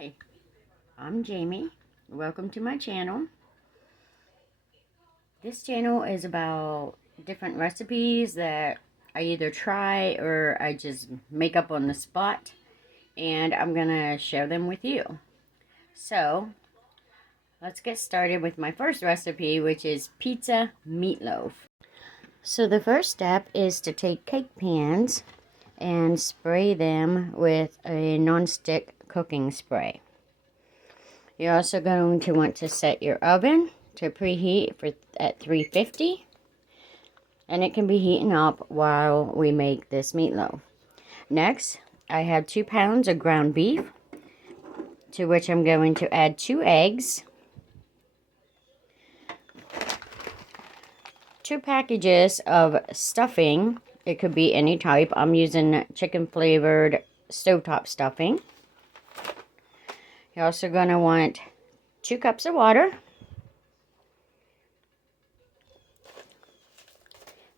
Hey, I'm Jamie. Welcome to my channel. This channel is about different recipes that I either try or I just make up on the spot, and I'm gonna share them with you. So let's get started with my first recipe, which is pizza meatloaf. So the first step is to take cake pans and spray them with a non-stick cooking spray. You're also going to want to set your oven to preheat at 350, and it can be heating up while we make this meatloaf. Next, I have 2 pounds of ground beef, to which I'm going to add 2 eggs, 2 packages of stuffing. It could be any type. I'm using chicken flavored stovetop stuffing. You're also going to want 2 cups of water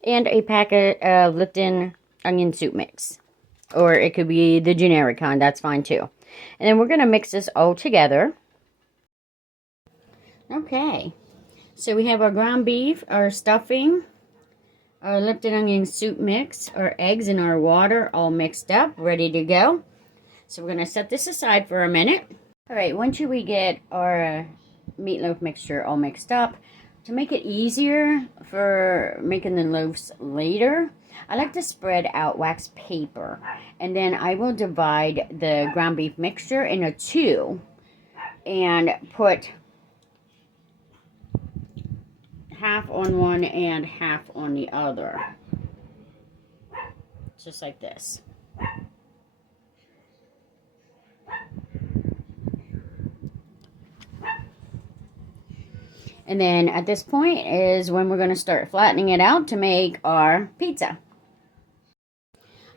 and a packet of Lipton onion soup mix. Or it could be the generic kind, that's fine too. And then we're going to mix this all together. Okay, so we have our ground beef, our stuffing, our Lipton onion soup mix, our eggs, and our water all mixed up, ready to go. So we're going to set this aside for a minute. Alright, once we get our meatloaf mixture all mixed up, to make it easier for making the loaves later, I like to spread out wax paper, and then I will divide the ground beef mixture into 2 and put half on one and half on the other, just like this. And then at this point is when we're going to start flattening it out to make our pizza.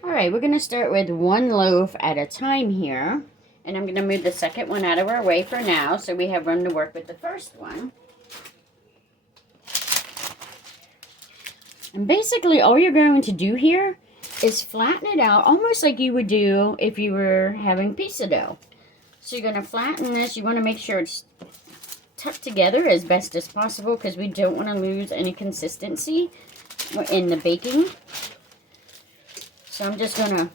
Alright, we're going to start with 1 loaf at a time here. And I'm going to move the second one out of our way for now, so we have room to work with the first one. And basically all you're going to do here is flatten it out almost like you would do if you were having pizza dough. So you're going to flatten this. You want to make sure it's tucked together as best as possible because we don't want to lose any consistency in the baking. So I'm just going to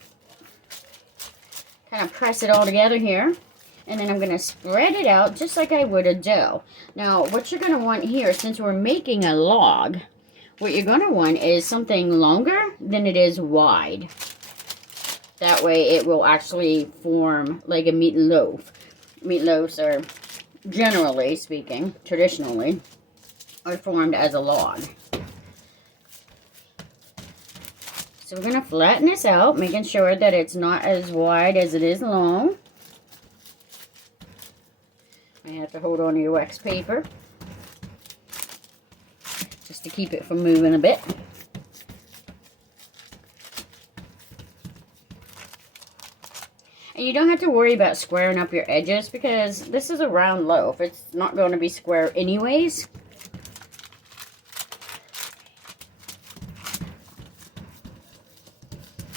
kind of press it all together here. And then I'm going to spread it out just like I would a dough. Now, what you're going to want here, since we're making a log, what you're going to want is something longer than it is wide. That way it will actually form like a meatloaf. Meatloafs are, generally speaking, traditionally, are formed as a log. So we're going to flatten this out, making sure that it's not as wide as it is long. You have to hold on to your wax paper just to keep it from moving a bit. And you don't have to worry about squaring up your edges because this is a round loaf. It's not going to be square anyways.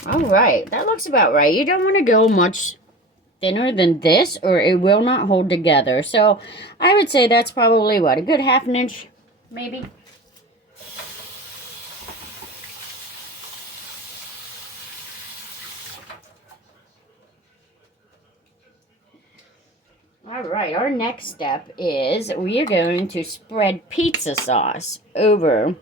Alright, that looks about right. You don't want to go much thinner than this or it will not hold together. So I would say that's probably, what, a good ½ inch maybe? Alright, our next step is we are going to spread pizza sauce over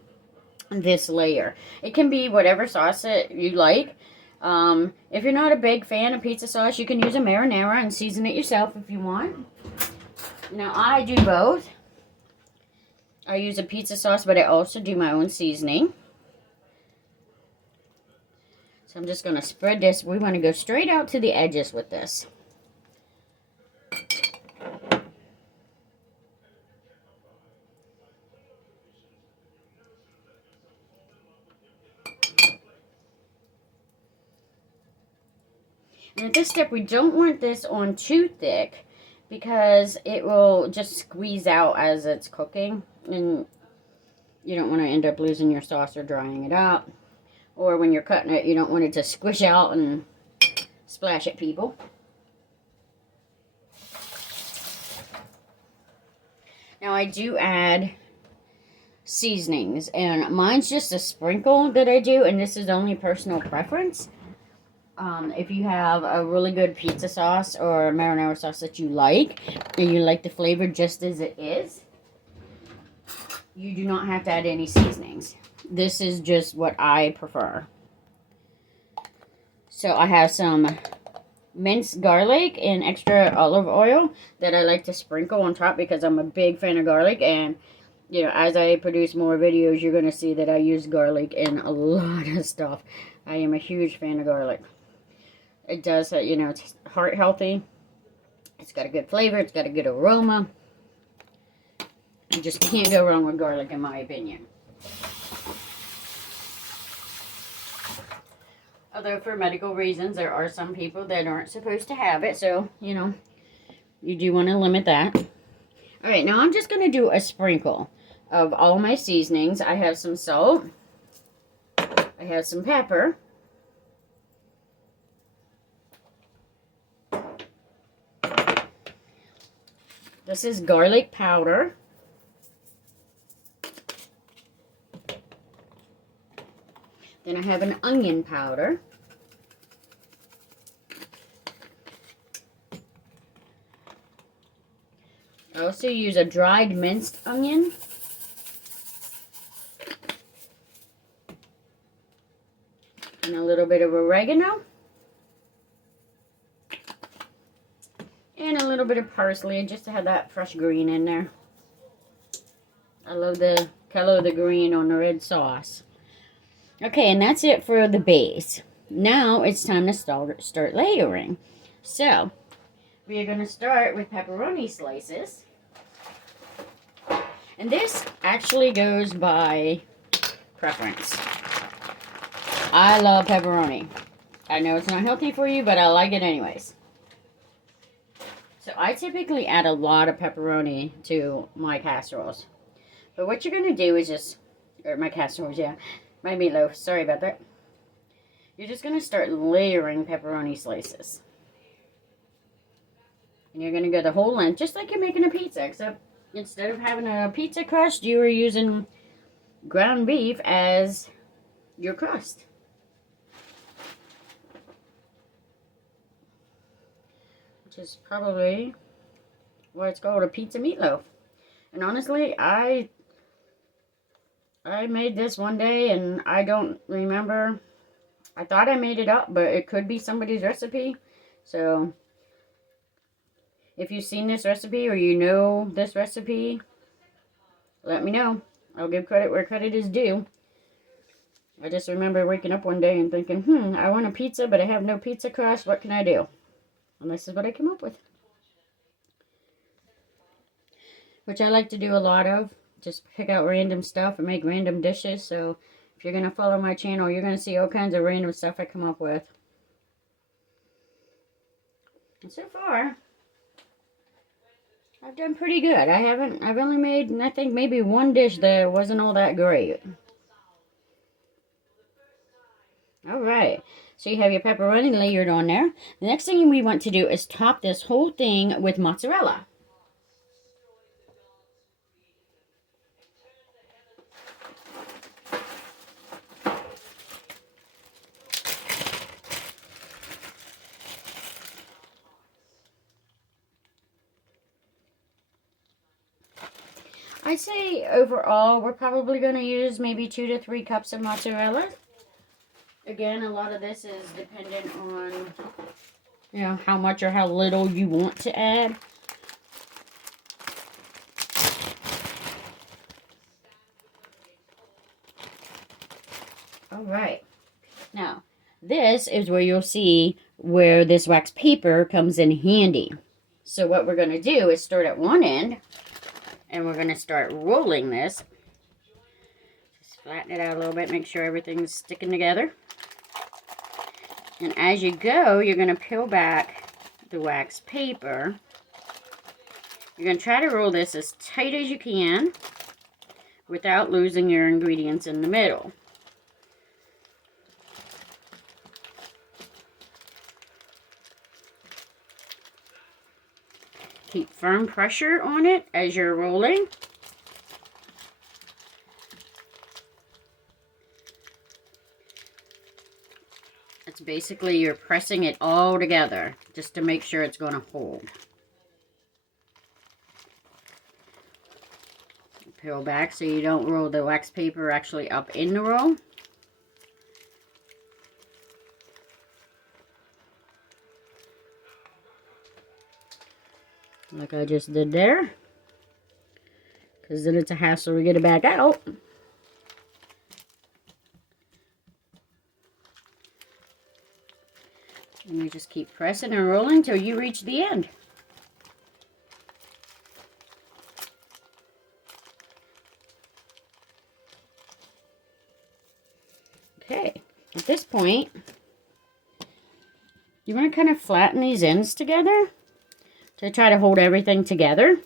this layer. It can be whatever sauce that you like. If you're not a big fan of pizza sauce, you can use a marinara and season it yourself if you want. Now, I do both. I use a pizza sauce, but I also do my own seasoning. So I'm just going to spread this. We want to go straight out to the edges with this. And at this step, we don't want this on too thick because it will just squeeze out as it's cooking. And you don't want to end up losing your sauce or drying it out. Or when you're cutting it, you don't want it to squish out and splash at people. I do add seasonings, and mine's just a sprinkle that I do, and this is only personal preference. If you have a really good pizza sauce or a marinara sauce that you like, and you like the flavor just as it is, you do not have to add any seasonings. This is just what I prefer. So I have some minced garlic and extra olive oil that I like to sprinkle on top because I'm a big fan of garlic, and you know, as I produce more videos, you're going to see that I use garlic in a lot of stuff. I am a huge fan of garlic. It does, you know, it's heart healthy. It's got a good flavor. It's got a good aroma. You just can't go wrong with garlic, in my opinion. Although for medical reasons, there are some people that aren't supposed to have it. So, you know, you do want to limit that. Alright, now I'm just going to do a sprinkle of all my seasonings. I have some salt. I have some pepper. This is garlic powder. Then I have an onion powder. I also use a dried minced onion. And a little bit of oregano. And a little bit of parsley, just to have that fresh green in there. I love the color of the green on the red sauce. Okay, and that's it for the base. Now it's time to start layering. So, we are going to start with pepperoni slices. And this actually goes by preference. I love pepperoni. I know it's not healthy for you, but I like it anyways. So I typically add a lot of pepperoni to my casseroles. But what you're going to do is just, or my casseroles, yeah. My meatloaf, sorry about that. You're just going to start layering pepperoni slices. And you're going to go the whole length, just like you're making a pizza, except instead of having a pizza crust, you are using ground beef as your crust. Which is probably why it's called a pizza meatloaf. And honestly, I made this one day, and I don't remember. I thought I made it up, but it could be somebody's recipe. So, if you've seen this recipe or you know this recipe, let me know. I'll give credit where credit is due. I just remember waking up one day and thinking, I want a pizza, but I have no pizza crust. What can I do? And this is what I came up with. Which I like to do a lot of. Just pick out random stuff and make random dishes. So if you're going to follow my channel, you're going to see all kinds of random stuff I come up with. And so far, I've done pretty good. I've only made, I think, maybe one dish that wasn't all that great. Alright, so you have your pepperoni layered on there. The next thing we want to do is top this whole thing with mozzarella. I'd say overall we're probably going to use maybe 2 to 3 cups of mozzarella. Again, a lot of this is dependent on, you know, how much or how little you want to add. Alright, now this is where you'll see where this wax paper comes in handy. So what we're going to do is start at one end, and we're going to start rolling this. Just flatten it out a little bit, make sure everything's sticking together. And as you go, you're going to peel back the wax paper. You're going to try to roll this as tight as you can without losing your ingredients in the middle. Keep firm pressure on it as you're rolling. Basically, you're pressing it all together just to make sure it's going to hold. Peel back so you don't roll the wax paper actually up in the roll. Like I just did there. Because then it's a hassle to get it back out. And you just keep pressing and rolling until you reach the end. Okay, at this point, you want to kind of flatten these ends together to try to hold everything together.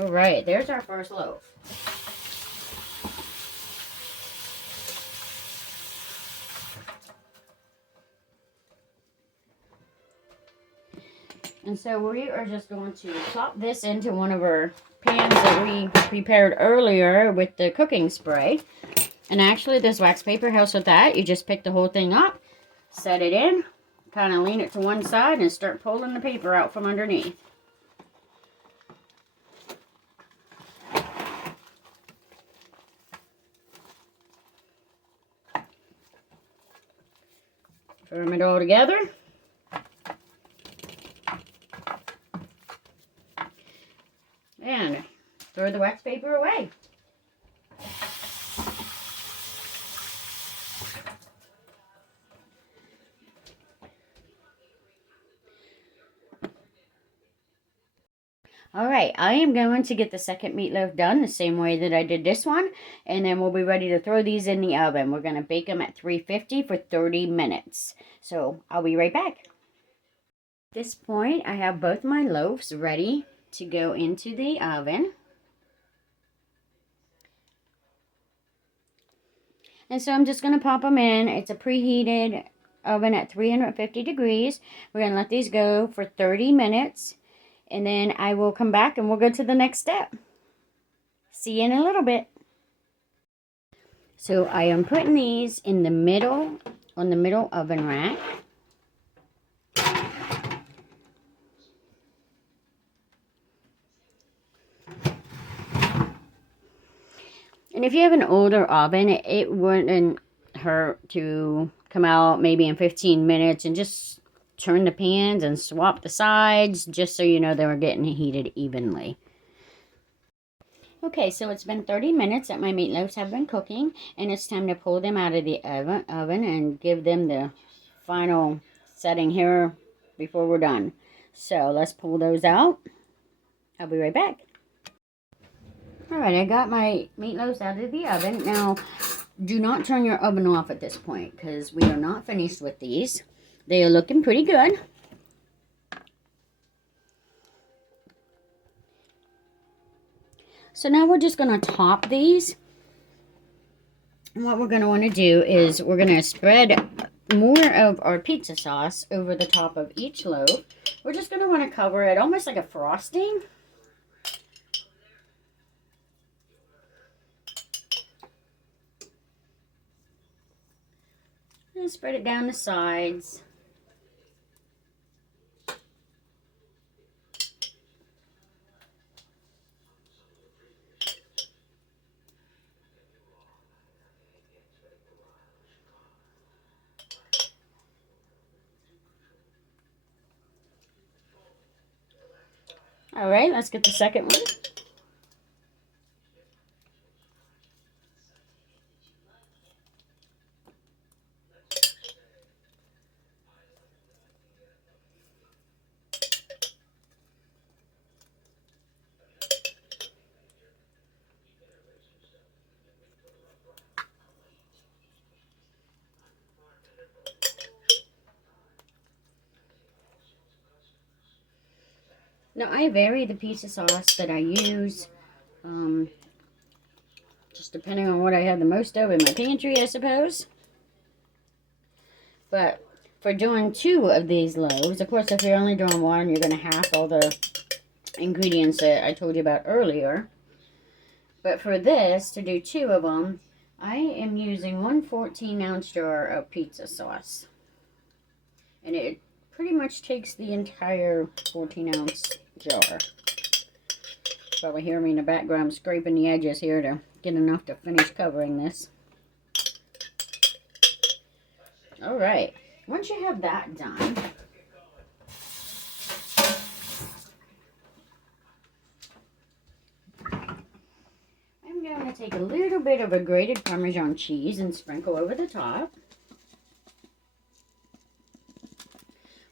All right, there's our first loaf. And so we are just going to plop this into one of our pans that we prepared earlier with the cooking spray. And actually this wax paper helps with that. You just pick the whole thing up, set it in, kind of lean it to one side and start pulling the paper out from underneath. Firm it all together. And throw the wax paper away. Alright, I am going to get the second meatloaf done the same way that I did this one. And then we'll be ready to throw these in the oven. We're going to bake them at 350 for 30 minutes. So, I'll be right back. At this point, I have both my loaves ready to go into the oven. And so I'm just going to pop them in. It's a preheated oven at 350 degrees. We're going to let these go for 30 minutes. And then I will come back and we'll go to the next step. See you in a little bit. So I am putting these in the middle, on the middle oven rack. And if you have an older oven, it wouldn't hurt to come out maybe in 15 minutes and just turn the pans and swap the sides just so you know they were getting heated evenly. Okay, so it's been 30 minutes that my meatloaves have been cooking, and it's time to pull them out of the oven and give them the final setting here before we're done. So let's pull those out. I'll be right back. Alright, I got my meatloaves out of the oven. Now, do not turn your oven off at this point because we are not finished with these. They are looking pretty good. So now we're just going to top these. And what we're going to want to do is we're going to spread more of our pizza sauce over the top of each loaf. We're just going to want to cover it almost like a frosting. And spread it down the sides. All right, let's get the second one. Now, I vary the pizza sauce that I use, just depending on what I have the most of in my pantry, I suppose. But for doing 2 of these loaves, of course, if you're only doing 1, you're going to half all the ingredients that I told you about earlier. But for this, to do 2 of them, I am using 1 14-ounce jar of pizza sauce. And it pretty much takes the entire 14-ounce jar. Probably hear me in the background scraping the edges here to get enough to finish covering this. Alright, once you have that done, I'm going to take a little bit of a grated Parmesan cheese and sprinkle over the top.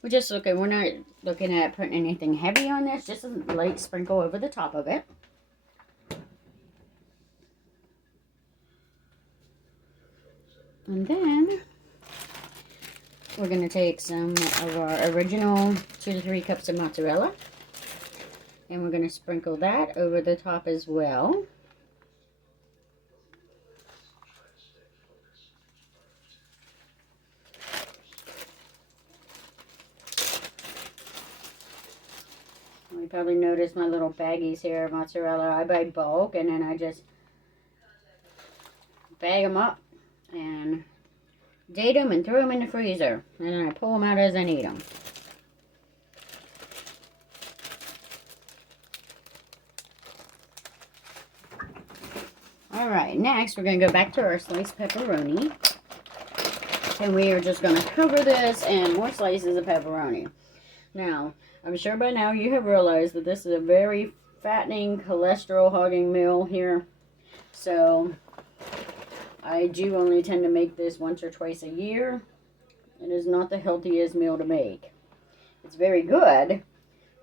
We're not looking at putting anything heavy on this, just a light sprinkle over the top of it. And then we're going to take some of our original 2 to 3 cups of mozzarella, and we're going to sprinkle that over the top as well. You probably noticed my little baggies here of mozzarella. I buy bulk, and then I just bag them up and date them and throw them in the freezer. And then I pull them out as I need them. Alright, next we're going to go back to our sliced pepperoni. And we are just going to cover this in more slices of pepperoni. Now, I'm sure by now you have realized that this is a very fattening, cholesterol-hogging meal here. So, I do only tend to make this once or twice a year. It is not the healthiest meal to make. It's very good,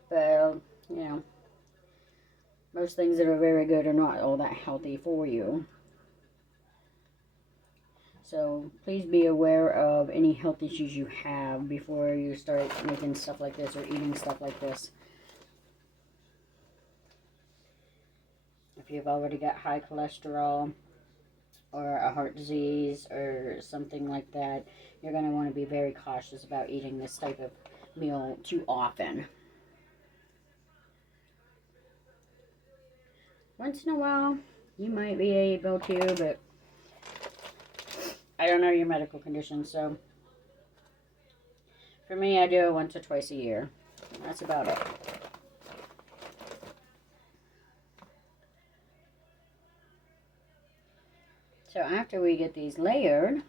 but, you know, most things that are very good are not all that healthy for you. So please be aware of any health issues you have before you start making stuff like this or eating stuff like this. If you've already got high cholesterol or a heart disease or something like that, you're going to want to be very cautious about eating this type of meal too often. Once in a while, you might be able to, but I don't know your medical condition, so for me, I do it once or twice a year. That's about it. So after we get these layered,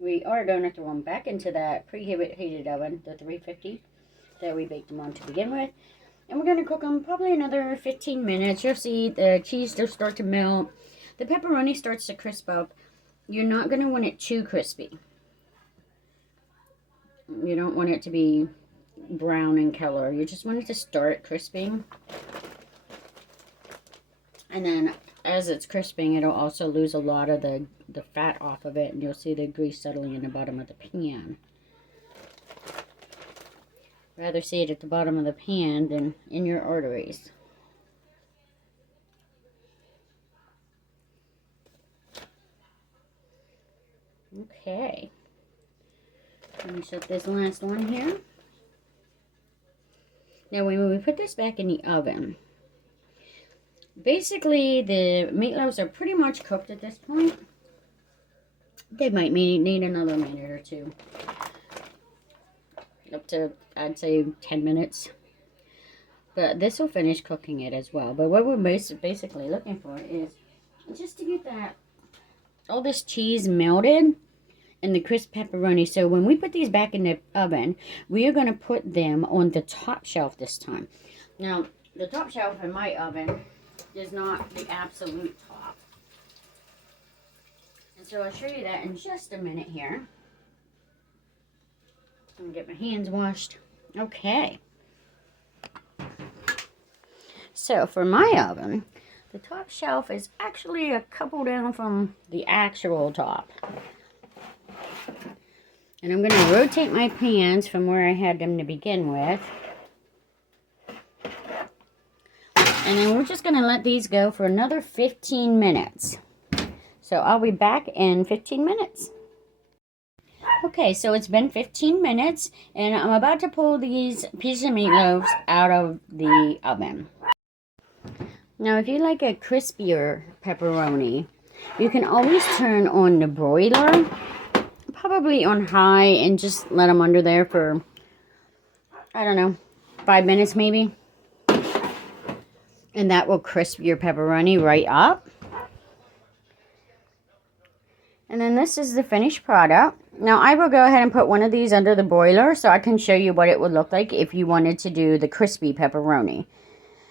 we are going to throw them back into that preheated oven, the 350 that we baked them on to begin with. And we're going to cook them probably another 15 minutes. You'll see the cheese will start to melt. The pepperoni starts to crisp up. You're not going to want it too crispy. You don't want it to be brown in color. You just want it to start crisping. And then as it's crisping, it'll also lose a lot of the fat off of it. And you'll see the grease settling in the bottom of the pan. Rather see it at the bottom of the pan than in your arteries. Okay. Finish up this last one here. Now when we put this back in the oven, basically the meatloaves are pretty much cooked at this point. They might need another minute or two. Up to, I'd say, 10 minutes. But this will finish cooking it as well. But what we're basically looking for is just to get that, all this cheese melted and the crisp pepperoni. So when we put these back in the oven, we are going to put them on the top shelf this time. Now, the top shelf in my oven is not the absolute top. And so I'll show you that in just a minute here. I'm going to get my hands washed. Okay. So for my oven, the top shelf is actually a couple down from the actual top. And I'm going to rotate my pans from where I had them to begin with. And then we're just going to let these go for another 15 minutes. So I'll be back in 15 minutes. Okay, so it's been 15 minutes, and I'm about to pull these pizza meatloaves out of the oven. Now, if you like a crispier pepperoni, you can always turn on the broiler, probably on high, and just let them under there for, I don't know, 5 minutes maybe. And that will crisp your pepperoni right up. And then this is the finished product. Now I will go ahead and put one of these under the broiler so I can show you what it would look like if you wanted to do the crispy pepperoni.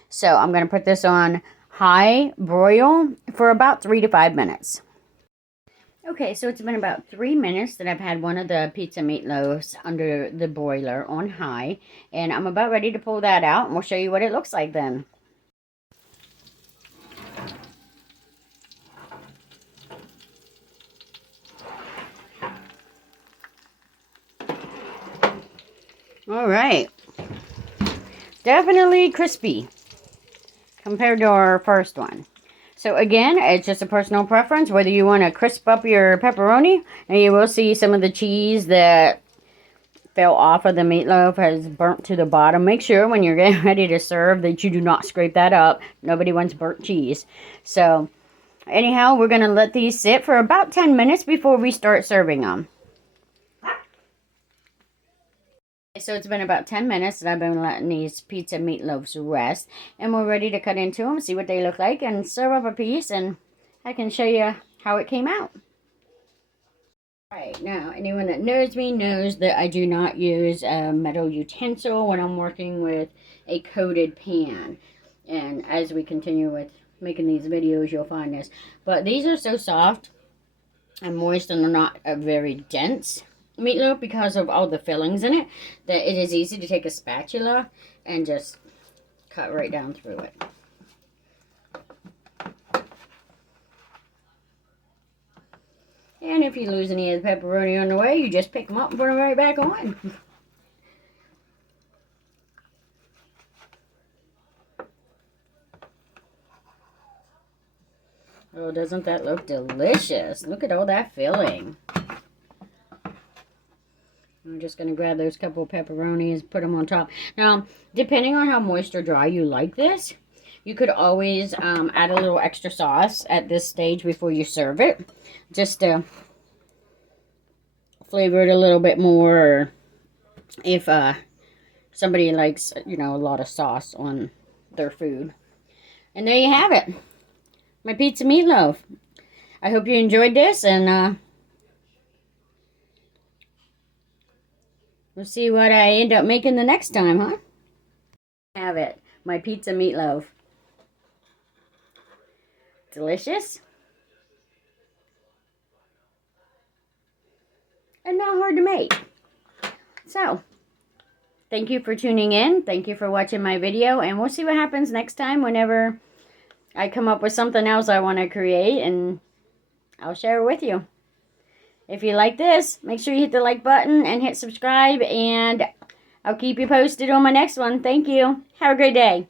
So I'm going to put this on high broil for about 3 to 5 minutes. Okay, so it's been about 3 minutes that I've had one of the pizza meatloaves under the broiler on high. And I'm about ready to pull that out, and we'll show you what it looks like then. All right, definitely crispy compared to our first one. So again, it's just a personal preference whether you want to crisp up your pepperoni, and you will see some of the cheese that fell off of the meatloaf has burnt to the bottom. Make sure when you're getting ready to serve that you do not scrape that up. Nobody wants burnt cheese. So anyhow, we're going to let these sit for about 10 minutes before we start serving them. So it's been about 10 minutes that I've been letting these pizza meatloaves rest. And we're ready to cut into them, see what they look like, and serve up a piece. And I can show you how it came out. Alright, now anyone that knows me knows that I do not use a metal utensil when I'm working with a coated pan. And as we continue with making these videos, you'll find this. But these are so soft and moist, and they're not very dense meatloaf because of all the fillings in it, that it is easy to take a spatula and just cut right down through it. And if you lose any of the pepperoni on the way, you just pick them up and put them right back on. Oh, doesn't that look delicious? Look at all that filling. I'm just going to grab those couple of pepperonis, put them on top. Now, depending on how moist or dry you like this, you could always add a little extra sauce at this stage before you serve it, just to flavor it a little bit more, or if somebody likes, you know, a lot of sauce on their food. And there you have it, my pizza meatloaf. I hope you enjoyed this, and we'll see what I end up making the next time, huh? Have it, my pizza meatloaf. Delicious. And not hard to make. So, thank you for tuning in. Thank you for watching my video. And we'll see what happens next time whenever I come up with something else I want to create. And I'll share it with you. If you like this, make sure you hit the like button and hit subscribe, and I'll keep you posted on my next one. Thank you. Have a great day.